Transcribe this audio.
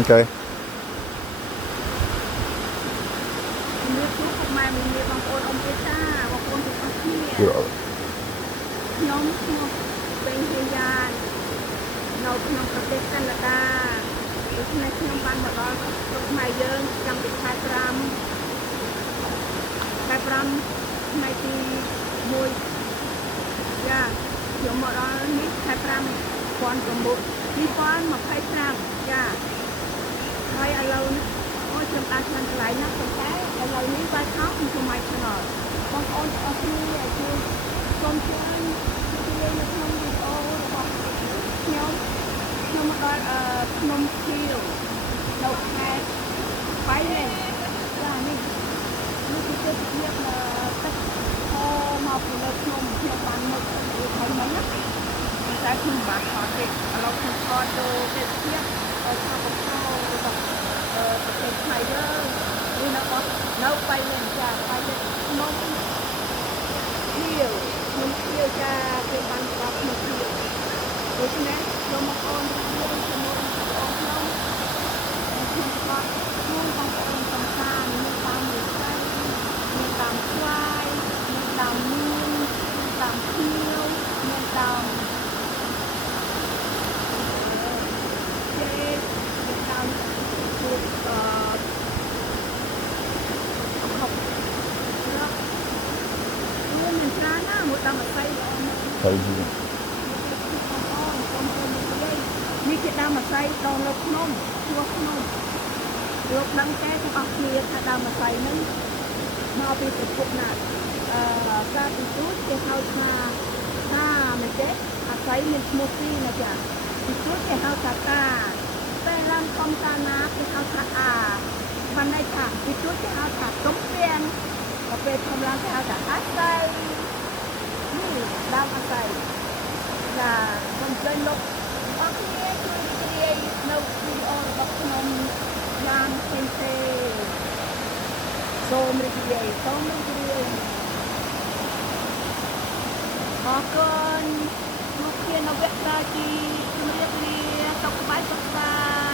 Okay. ជំរាបសួរពុកម៉ែមីមីបងប្អូនអ៊ំពេតាបងប្អូនទាំងអស់គ្នា Good. ខ្ញុំឈ្មោះពេញហេយ៉ាននៅក្នុងប្រទេសកាណាដាដូច្នេះខ្ញុំបានមកដល់ស្រុកខ្មែរយើងចាំពីខែ5ថ្ងៃទី1យ៉ាខ្ញុំមកដល់នេះខែ5 2025យ៉ាហើយឥឡូវនេះអូយខ្ញុំបានឆ្លងកន្លែងណាប៉ុន្តែឥឡូវនេះបាយខោខ្ញុំមកឆ្ងល់បងប្អូនអរគ្នាជួយសូមជួយនៅក្នុងវីដេអូរបស់ខ្ញុំមកដល់ភ្នំខៀវនៅខេត្តបៃលិនចានេះគឺទិដ្ឋភាពទឹកហូរមកពីលើភ្នំខ្ញុំបានមកពីខេត្តហ្នឹងណាតែខ្ញុំបានថតទេឥឡូវខ្ញុំថតទៅទិដ្ឋភាពខាងបខោរបស់ប្រទេសថៃយើងនេះនៅបៃលិនចាបៃលិនភ្នំខៀវចាគេបានប្រាប់ភ្នំខៀវដូច្នេះសូមបងប្អូនជួយជាមួយបងប្អូនខ្ញុំបាទជួយបងប្អូនសំខាន់មានតាមវិស័យមានតាមស្វាយមានតាមមានតាមខៀវមានតាមមានតាមជួបខប់មានច្រើនណាស់មួយតាមអាស័យល្អណាស់ Crazy. នេះជាដើមអាស័យដងលើភ្នំជួរភ្នំលោកដឹងទេទាំងអស់គ្នាថាដើមអាស័យហ្នឹងមកពីប្រភពណាការទីទូចគេហៅថាមែនទេអាស័យមានឈ្មោះពីរណាចាទីទូចគេហៅថាកាពេលឡើងកំកាណាគេហៅថាអាបានន័យថាទីទូចគេហៅថាកំពៀងដល់ពេលធំឡើងគេហៅថាអាស័យនេះដើមអាស័យចាសូមជួយលោកអរគ្នាជួយរីករាយនៅវីដេអូរបស់ខ្ញុំយ៉ាងផ្សេងសូមរីករាយអរគុណមកគ្នានៅវគ្គក្រោយទីជម្រាបលាសុខសប្បាយសុខសាន្ត